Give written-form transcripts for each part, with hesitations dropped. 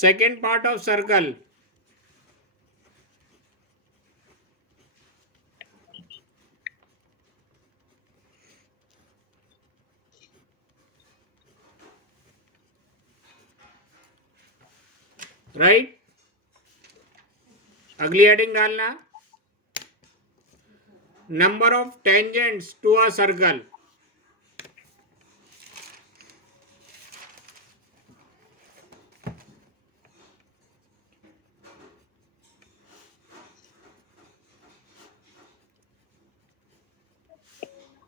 second part of circle. Right? अगली heading डालना, number of tangents to a circle.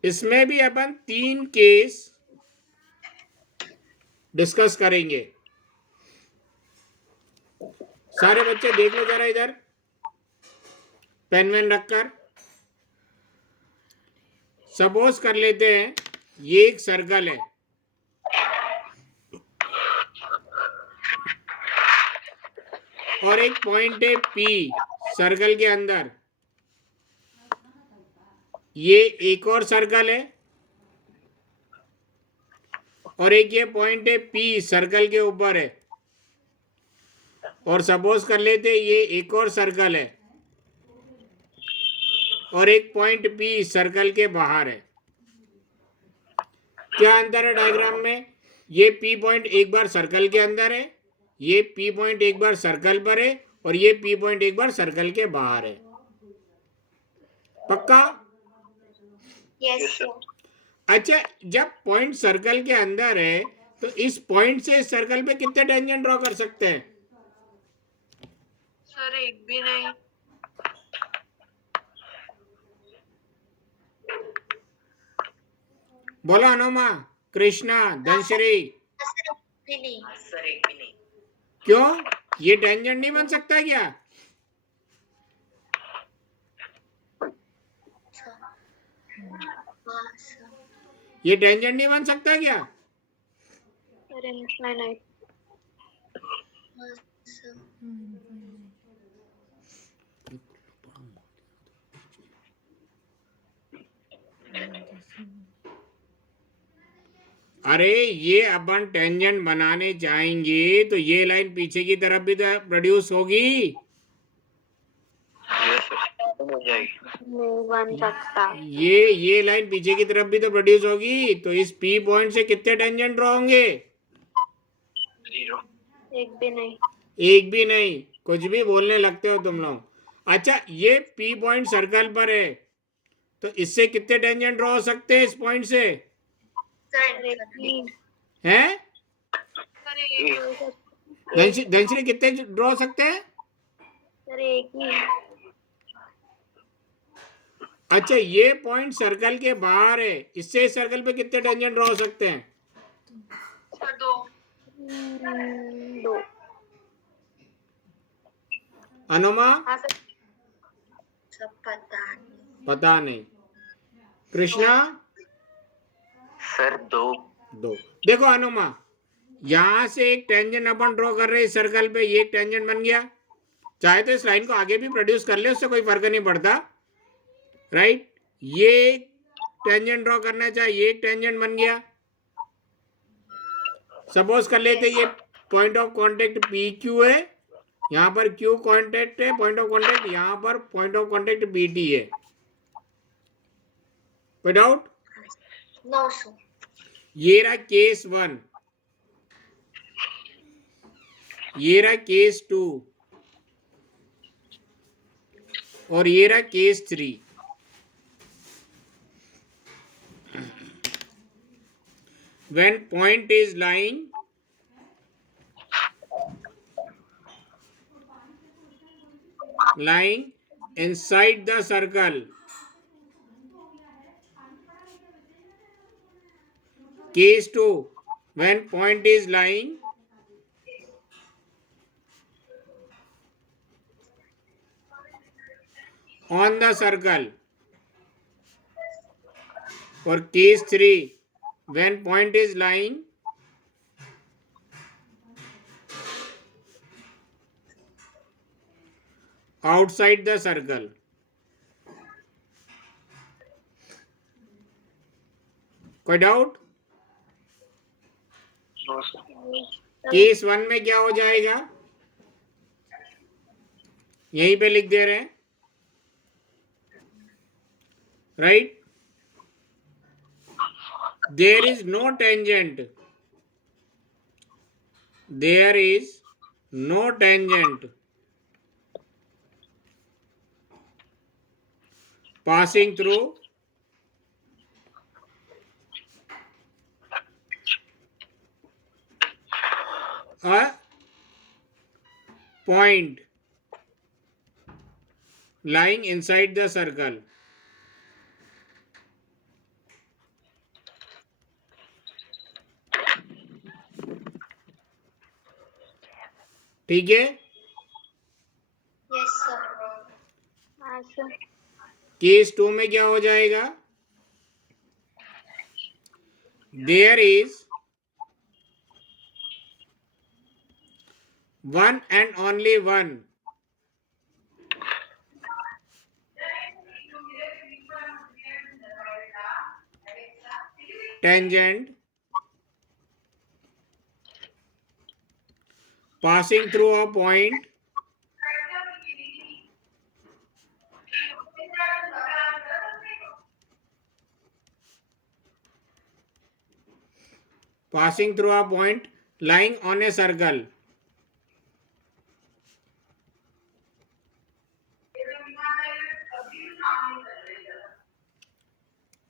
इसमें भी अपन 3 केस डिस्कस करेंगे. सारे बच्चे देख लो जरा इधर, पेन वेन रखकर. सपोज कर लेते हैं ये एक सर्कल है और एक पॉइंट है P सर्कल के अंदर. ये एक और सर्कल है और एक ये पॉइंट है P सर्कल के ऊपर है. और सपोज कर लेते हैं ये एक और सर्कल है और एक पॉइंट P सर्कल के बाहर है. क्या अंतर है डायग्राम में? ये P पॉइंट एक बार सर्कल के अंदर है, ये P पॉइंट एक बार सर्कल पर है और ये P पॉइंट एक बार सर्कल के बाहर है. पक्का? Yes sir. अच्छा, जब पॉइंट सर्कल के अंदर है तो इस पॉइंट से इस सर्कल पे कितने टेंजेंट ड्रॉ कर सकते हैं? सर एक भी नहीं. बोलो अनुमा, कृष्णा, धनश्री. सर एक भी नहीं. क्यों? ये टेंजेंट नहीं बन सकता क्या? ये टेंजेंट नहीं बन सकता क्या? अरे ये अपन टेंजेंट बनाने जाएंगे तो ये लाइन पीछे की तरफ भी तो प्रोड्यूस होगी. नहीं बन सकता. ये लाइन पीछे की तरफ भी तो प्रोड्यूस होगी. तो इस P पॉइंट से कितने टेंजेंट ड्रॉ होंगे? 0. एक भी नहीं. एक भी नहीं. कुछ भी बोलने लगते हो तुम लोग. अच्छा, ये P पॉइंट सर्कल पर है तो इससे कितने टेंजेंट ड्रॉ हो सकते हैं इस पॉइंट से? हैं? धनश्री कितने ड्रॉ हो सकते हैं? सर एक ही. अच्छा, ये पॉइंट सर्कल के बाहर है, इससे इस सर्कल पे कितने टेंजेंट ड्रॉ हो सकते हैं? सर 2. अनुमा? हाँ सर. सब पता नहीं. पता नहीं. कृष्णा? सर 2. देखो अनुमा, यहां से एक टेंजेंट अपन ड्रॉ कर रहे हैं इस सर्कल पे, ये एक टेंजेंट बन गया. चाहे तो इस लाइन को आगे भी प्रोड्यूस कर ले, उससे कोई फर्क नहीं पड़ता. राइट? ये एक टेंजेंट ड्रॉ करना है, चाहे ये एक टेंजेंट बन गया. सपोज कर लेते ये पॉइंट ऑफ कांटेक्ट PQ है, यहां पर Q कांटेक्ट है, पॉइंट ऑफ कांटेक्ट, यहां पर पॉइंट ऑफ कांटेक्ट PT है. कोई डाउट? No sir. ये रहा केस 1, ये रहा केस 2 और ये रहा case 3. When point is lying inside the circle, case 2, when point is lying on the circle, or case 3, when point is lying outside the circle. कोई डाउट? केस 1 में क्या हो जाएगा? यहीं पे लिख दे रहे हैं, right. There is no tangent, there is no tangent passing through a point lying inside the circle. ठीक है। Yes, sir. हाँ सर। केस 2 में क्या हो जाएगा? There is one and only one tangent passing through a point lying on a circle.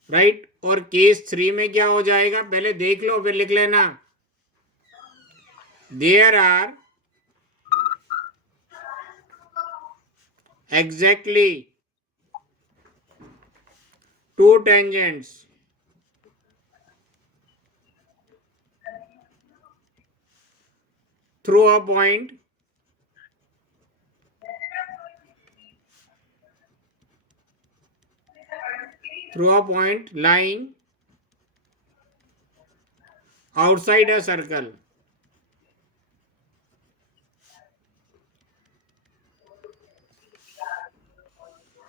Right. और case 3 में क्या हो जाएगा? पहले देख लो फिर लिख लेना। There are exactly two tangents through a point lying outside a circle.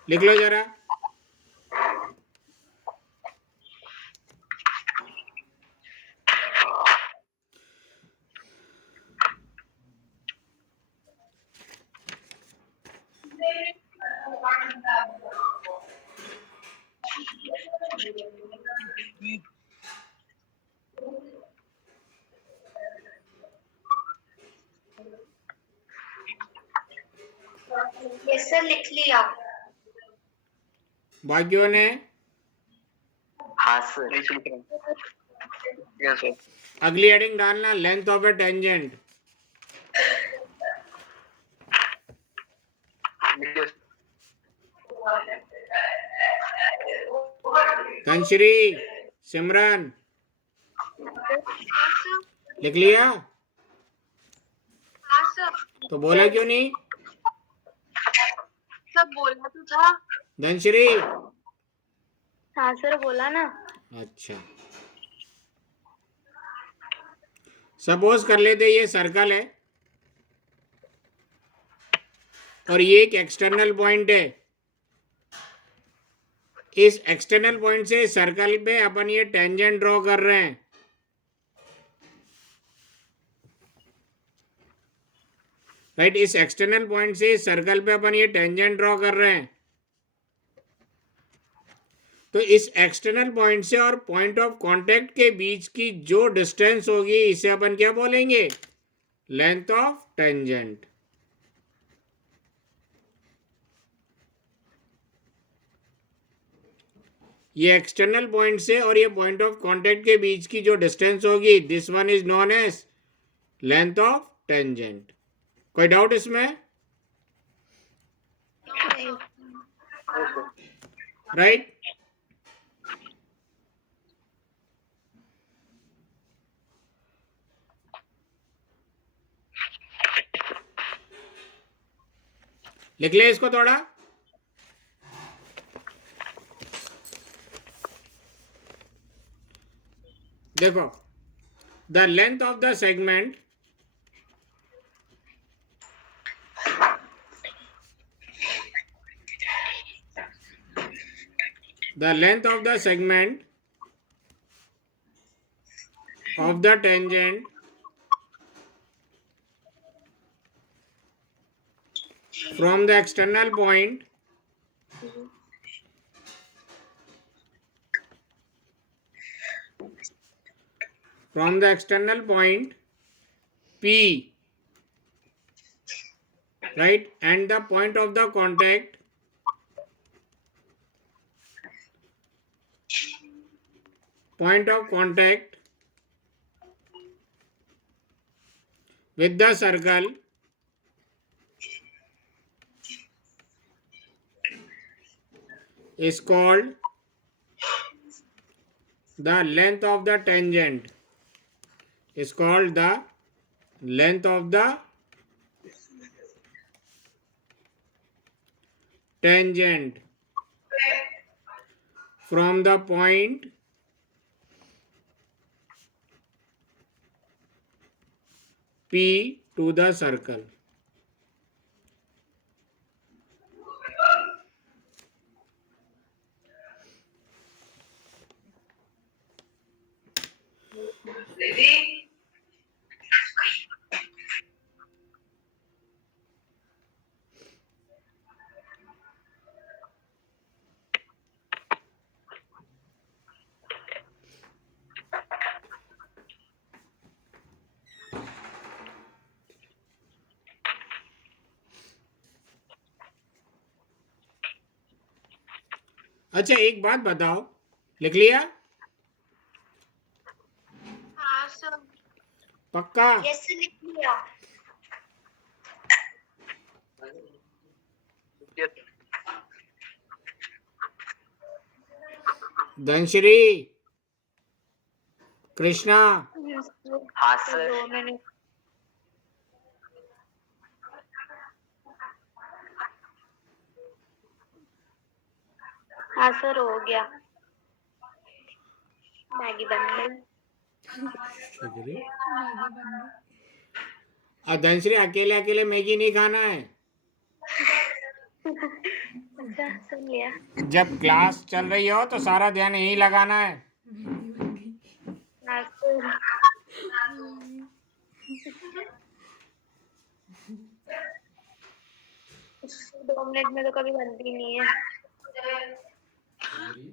लिख लो जरा। Yes, sir. लिख लिया। बाकियों ने? हाँ सर। Yes sir. अगली हेडिंग डालना, length of a tangent. Dhanashree, Simran, हाँ सर। लिख लिया? हाँ सर। तो बोला क्यों नहीं? सब बोला तो था। धनश्री? हाँ सर बोला ना। अच्छा, सपोज कर लेते ये सर्कल है और ये एक एक्सटर्नल पॉइंट है। इस एक्सटर्नल पॉइंट से सर्कल पे अपन ये टेंजेंट ड्रॉ कर रहे हैं। राइट, इस एक्सटर्नल पॉइंट से सर्कल पे अपन ये टेंजेंट ड्रॉ कर रहे हैं। तो इस एक्सटर्नल पॉइंट से और पॉइंट ऑफ कांटेक्ट के बीच की जो डिस्टेंस होगी इसे अपन क्या बोलेंगे? Length of tangent. ये एक्सटर्नल पॉइंट से और ये पॉइंट ऑफ कांटेक्ट के बीच की जो डिस्टेंस होगी, this one is known as length of tangent. कोई डाउट इसमें? राइट। लिख ले इसको थोड़ा। देखो, the length of the segment of the tangent from the external point P, right, and the point of the contact with the circle is called the length of the tangent. Is called the length of the tangent from the point P to the circle. अच्छा एक बात बताओ, लिख लिया? हाँ sir. पक्का? Yes लिख लिया। धनश्री, कृष्णा, हाँ सर। 2 मिनट। हाँ सर हो गया। मैगी बन गई। धनश्री अकेले अकेले मैगी नहीं खाना है। अच्छा सुन लिया। जब क्लास चल रही हो तो सारा ध्यान यही लगाना है। हाँ सर। 2 मिनट में तो कभी बनती नहीं है।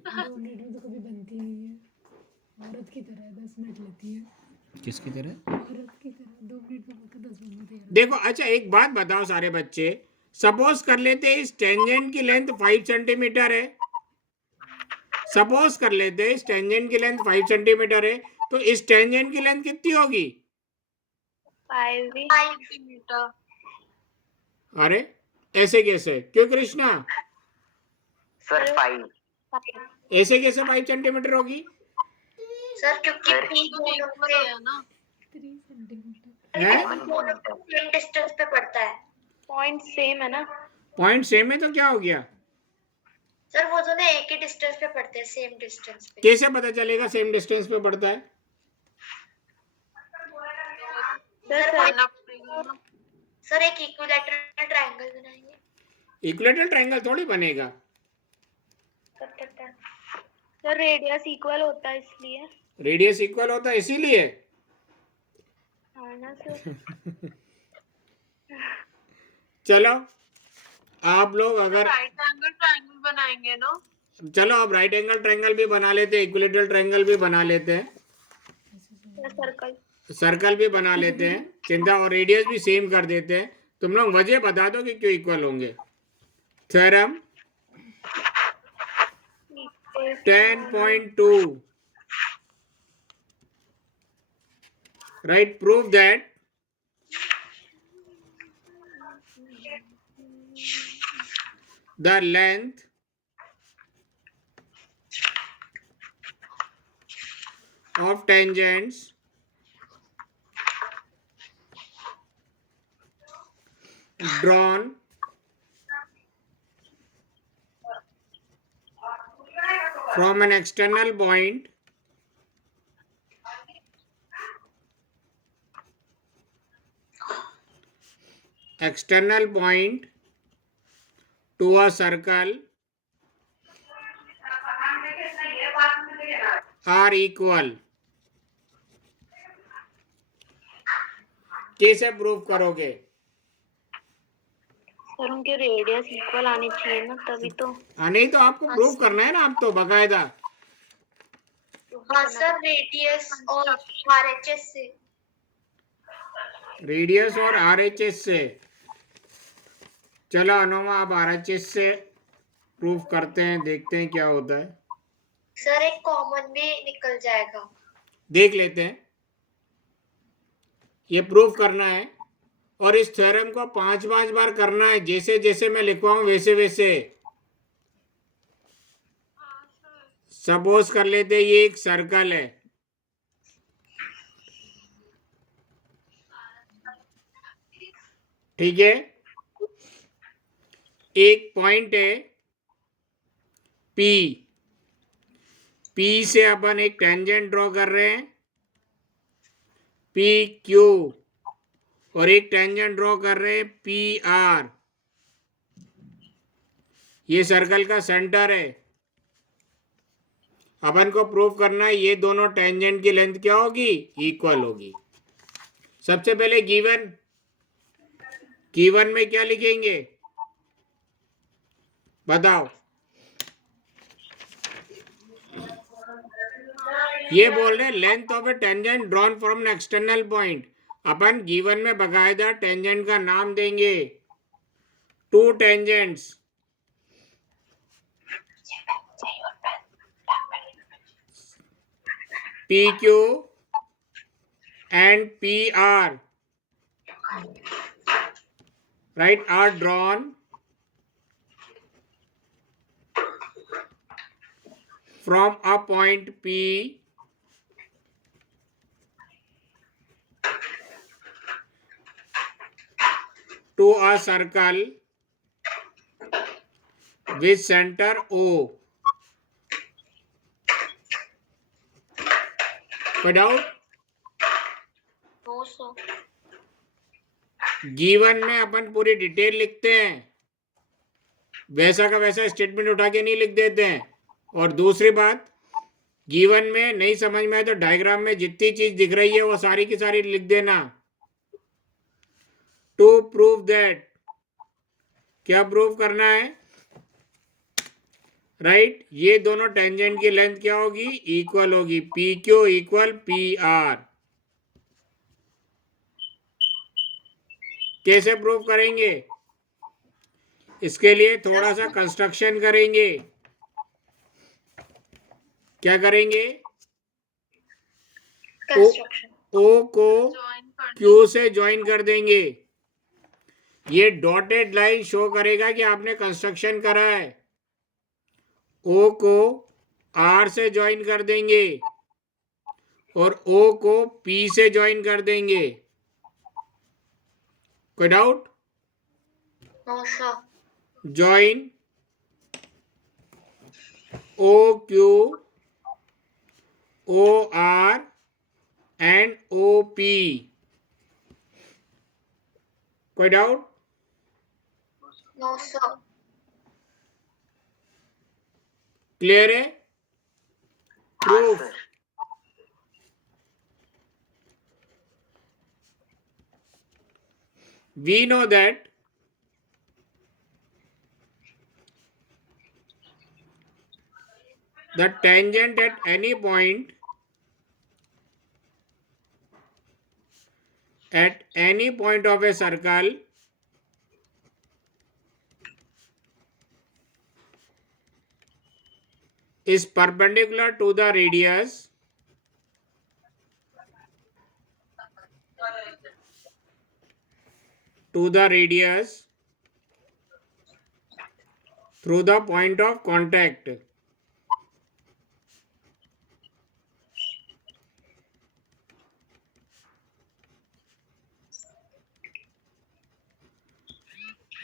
2 मिनट में तो कभी बनती नहीं है। औरत की तरह 10 मिनट लेती है। किसकी तरह? औरत की तरह 2 मिनट में बोलकर 10 मिनट में तैयार। देखो अच्छा एक बात बताओ सारे बच्चे, सपोज कर लेते हैं इस टेंजेंट की लेंथ 5 सेंटीमीटर है। सपोज कर लेते हैं इस टेंजेंट की लेंथ 5 सेंटीमीटर है, तो इस टेंजेंट की लेंथ कितनी होगी? 5 सेंटीमीटर। अरे ऐसे कैसे? क्यों कृष्णा? सर 5। ऐसे कैसे 5 सेंटीमीटर होगी? सर क्योंकि सर, P दोनों पे है ना। 3 सेंटीमीटर। है? दोनों सेम डिस्टेंस पे पड़ता है। पॉइंट सेम है ना। पॉइंट सेम है तो क्या हो गया? सर वो दोनों एक ही डिस्टेंस पे पड़ते हैं, सेम डिस्टेंस पे। कैसे पता चलेगा सेम डिस्टेंस पे पड़ता है? सर एक इक्विलैटरल ट्रायंगल बनाएंगे। इक्विलैटरल ट्रायंगल थोड़ी बनेगा। सर रेडियस इक्वल होता है इसलिए। रेडियस इक्वल होता है इसीलिए। हाँ ना सर। चलो आप लोग अगर राइट एंगल ट्रायंगल बनाएंगे ना। चलो अब राइट एंगल ट्रायंगल भी बना लेते हैं, इक्विलैटरल ट्रायंगल भी बना लेते हैं, सर्कल। सर्कल भी बना लेते हैं, चिंता, और रेडियस भी सेम कर देते हैं। तुम लोग वजह बता दो कि क्यों इक्वल होंगे। Theorem 10.2 right, prove that the length of tangents drawn from an external point to a circle are equal। कैसे प्रूव करोगे? सर उनके रेडियस इक्वल आनी चाहिए ना, तभी तो नहीं तो आपको प्रूव करना है ना, आप तो बकायदा। हाँ सर, रेडियस और आरएचएस से। रेडियस और आरएचएस से। चलो अनुमा, आप आरएचएस से प्रूव करते हैं, देखते हैं क्या होता है। सर एक कॉमन भी निकल जाएगा। देख लेते हैं। ये प्रूव करना है और इस थ्योरम को 5 बार करना है, जैसे जैसे मैं लिखवाऊं वैसे वैसे। सपोज कर लेते हैं ये एक सर्कल है, ठीक है। एक पॉइंट है P, P से अपन एक टेंजेंट ड्रॉ कर रहे हैं PQ, और एक टेंजेंट ड्रॉ कर रहे हैं PR। ये सर्कल का सेंटर है। अपन को प्रूव करना है ये दोनों टेंजेंट की लेंथ क्या होगी, इक्वल होगी। सबसे पहले गिवन में क्या लिखेंगे बताओ। ये बोल रहे length of a tangent drawn from an external point. Upon given में बकायदा टेंजेंट का नाम देंगे, 2 tangents, PQ and PR, right, are drawn from a point P to a circle with center O. कोई डाउट? No sir. गिवन में अपन पूरी detail लिखते हैं, वैसा का वैसा स्टेटमेंट उठा के नहीं लिख देते हैं। और दूसरी बात, गिवन में नहीं समझ में आए तो डायग्राम में जितनी चीज दिख रही है वो सारी की सारी लिख देना। टू प्रूव दैट, क्या प्रूव करना है, राइट, ये दोनों टेंजेंट की लेंथ क्या होगी, इक्वल होगी, PQ इक्वल PR। कैसे प्रूव करेंगे, इसके लिए थोड़ा सा कंस्ट्रक्शन करेंगे। क्या करेंगे, कंस्ट्रक्शन। O को ज्वाइन कर Q से ज्वाइन कर देंगे। ये डॉटेड लाइन शो करेगा कि आपने कंस्ट्रक्शन करा है। O को R से ज्वाइन कर देंगे और O को P से ज्वाइन कर देंगे। कोई doubt? No sir. Join OQ, OR and OP। कोई डाउट? No sir. क्लियर है? हाँ proof. Sir. We know that the tangent at any point of a circle is perpendicular to the radius through the point of contact.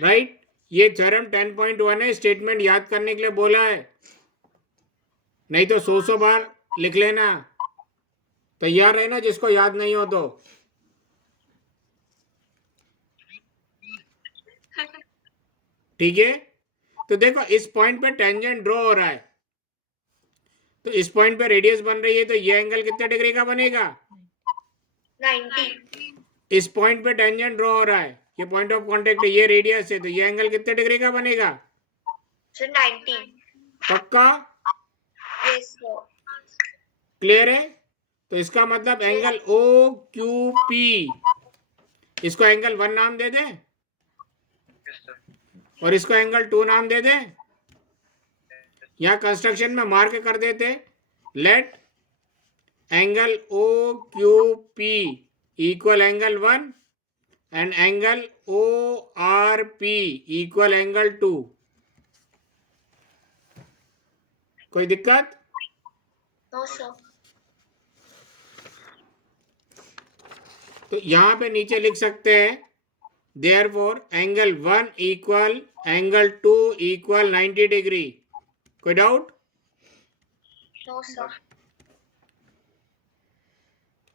Right, ये theorem 10.1 है। Statement याद करने के लिए बोला है, नहीं तो 100 बार लिख लेना। तैयार रहना जिसको याद नहीं हो तो। ठीक है, तो देखो इस पॉइंट पे टेंजेंट ड्रॉ हो रहा है, तो इस पॉइंट पे रेडियस बन रही है, तो ये एंगल कितने डिग्री का बनेगा, 90। इस पॉइंट पे टेंजेंट ड्रॉ हो रहा है, ये पॉइंट ऑफ कांटेक्ट है, ये रेडियस है, तो ये एंगल कितने डिग्री का बनेगा? सर 90। पक्का? Yes sir. क्लियर है? तो इसका मतलब एंगल ओ क्यू पी, इसको एंगल 1 नाम दे दें और इसको एंगल 2 नाम दे दें। यहां कंस्ट्रक्शन में मार्क कर देते, let angle O Q P equal angle 1 and angle O R P equal angle 2। कोई दिक्कत? No sir. तो यहां पे नीचे लिख सकते हैं therefore angle 1 equal angle 2 equal 90 degree. कोई डाउट? No sir.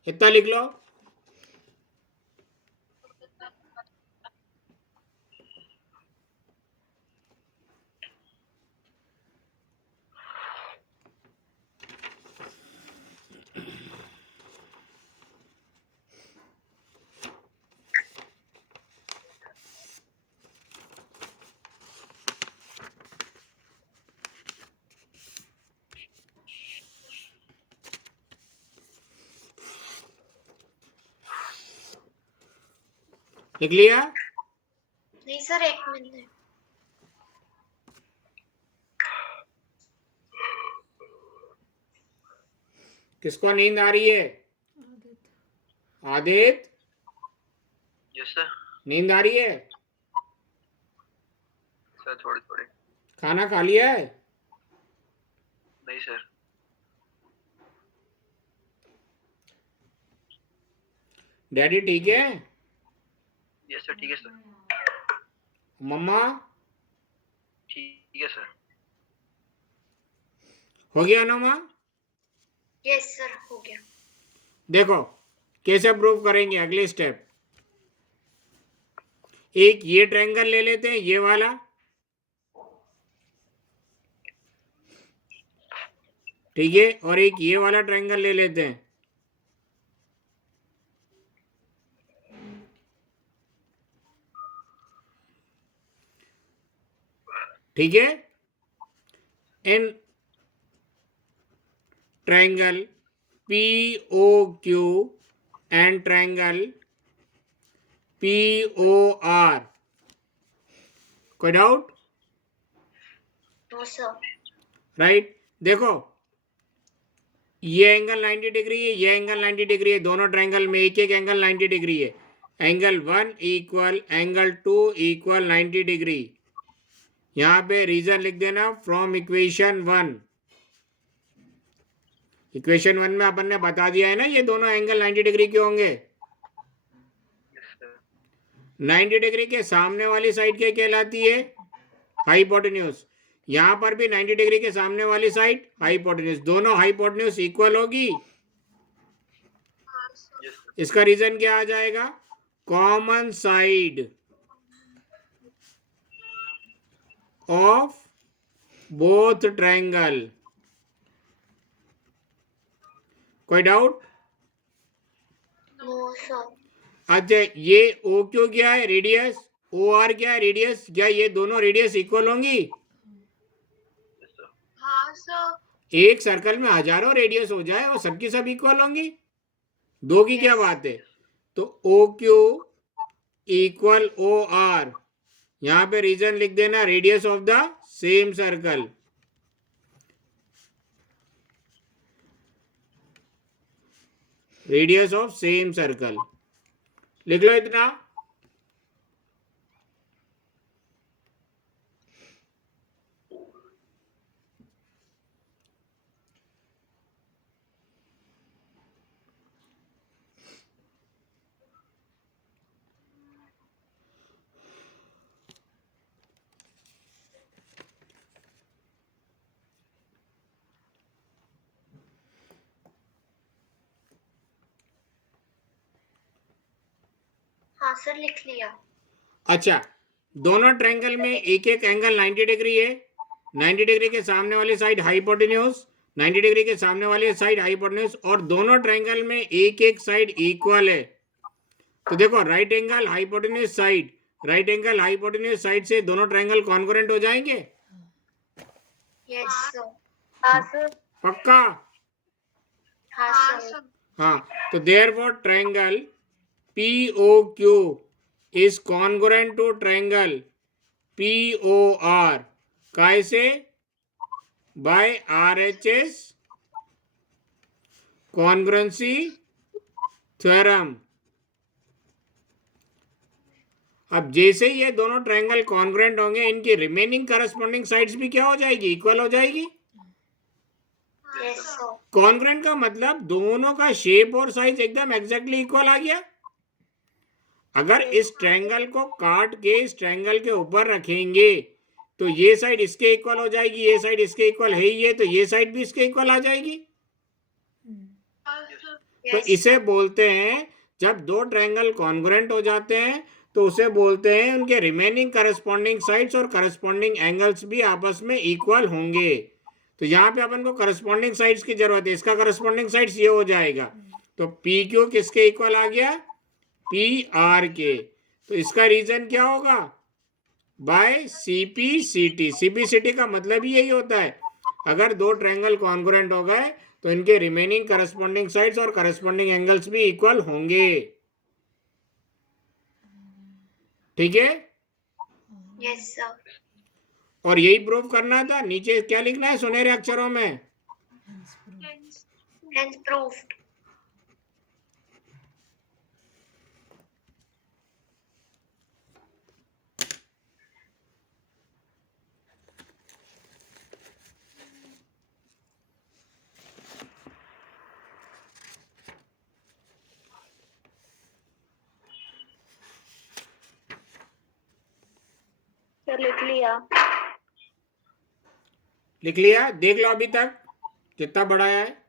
इतना लिख लो। लिख लिया? नहीं सर, 1 मिनट। किसको नींद आ रही है? Aditya, yes sir. नींद आ रही है? सर थोड़ी थोड़ी। खाना खा लिया है? नहीं सर। डैडी ठीक है? यस सर ठीक है सर। मम्मा ठीक है सर। हो गया ना माँ? यस सर, हो गया। देखो कैसे प्रूव करेंगे, अगले स्टेप। एक ये ट्रायंगल ले लेते हैं, ये वाला, ठीक है, और एक ये वाला ट्रायंगल ले लेते हैं, ठीक है। In triangle P O Q and triangle P O R, कोई डाउट? No sir. राइट। देखो ये एंगल 90 डिग्री है, ये एंगल 90 डिग्री है, दोनों ट्रायंगल में एक एक एंगल 90 डिग्री है। Angle 1 equal angle 2 equal 90 degree. यहां पे रीजन लिख देना फ्रॉम इक्वेशन 1। इक्वेशन 1 में अपन ने बता दिया है ना ये दोनों एंगल 90 डिग्री के होंगे। 90 डिग्री के सामने वाली साइड क्या कहलाती है? हाइपोटेन्यूज। यहां पर भी 90 डिग्री के सामने वाली साइड हाइपोटेन्यूज, दोनों हाइपोटेन्यूज इक्वल होगी। इसका रीजन क्या आ जाएगा? Common side of both triangle. कोई डाउट? No sir. अच्छा, ये ओ क्यू क्या है? रेडियस। ओ आर क्या है? रेडियस। क्या ये दोनों रेडियस इक्वल होंगी? हाँ सर। एक सर्कल में हजारों रेडियस हो जाए और सबकी सब इक्वल होंगी? दो की क्या बात है? तो O Q equal O R, यहां पे रीजन लिख देना radius of the same circle. Radius of same circle लिख लो इतना। हाँ सर, लिख लिया। अच्छा, दोनों ट्रायंगल में एक एक एंगल 90 डिग्री है। 90 डिग्री के सामने वाली साइड हाइपोटेन्यूज, 90 डिग्री के सामने वाली साइड हाइपोटेन्यूज, और दोनों ट्रायंगल में एक एक साइड इक्वल है। तो देखो राइट एंगल हाइपोटेन्यूज साइड से दोनों ट्रायंगल कॉन्ग्रुएंट हो जाएंगे। Yes sir. हाँ सर। पक्का? हाँ सर। हाँ, तो therefore triangle POQ is congruent to triangle POR कैसे? By RHS congruency theorem. अब जैसे ही ये दोनों ट्रायंगल कॉन्ग्रुएंट होंगे, इनकी रिमेनिंग करस्पॉन्डिंग साइड्स भी क्या हो जाएगी? इक्वल हो जाएगी। Yes sir. कॉन्ग्रुएंट का मतलब दोनों का शेप और साइज एकदम एग्जैक्टली इक्वल आ गया। अगर इस ट्रायंगल को काट के इस ट्रायंगल के ऊपर रखेंगे तो ये साइड इसके इक्वल हो जाएगी, ये साइड इसके इक्वल है ही है, तो ये साइड भी इसके इक्वल आ जाएगी। तो इसे बोलते हैं, जब दो ट्रायंगल कॉन्ग्रुएंट हो जाते हैं तो उसे बोलते हैं उनके रिमेनिंग करस्पॉन्डिंग साइड्स और करस्पॉन्डिंग एंगल्स भी आपस में इक्वल होंगे। तो यहाँ पे अपन को करस्पॉन्डिंग साइड्स की जरूरत है, इसका करस्पॉन्डिंग साइड्स ये हो जाएगा। तो PQ किसके इक्वल आ गया? PR के। तो इसका रीजन क्या होगा? Bye CPCT। CPCT का मतलब ही यही होता है, अगर दो ट्रायंगल कॉन्ग्रुएंट हो गए तो इनके रिमेनिंग करस्पॉन्डिंग साइड्स और करस्पॉन्डिंग एंगल्स भी इक्वल होंगे। ठीक है? Yes sir. और यही प्रूव करना था। नीचे क्या लिखना है सुनहरे अक्षरों में? Hence proved. सर लिख लिया। लिख लिया? देख लो अभी तक कितना बढ़ाया है।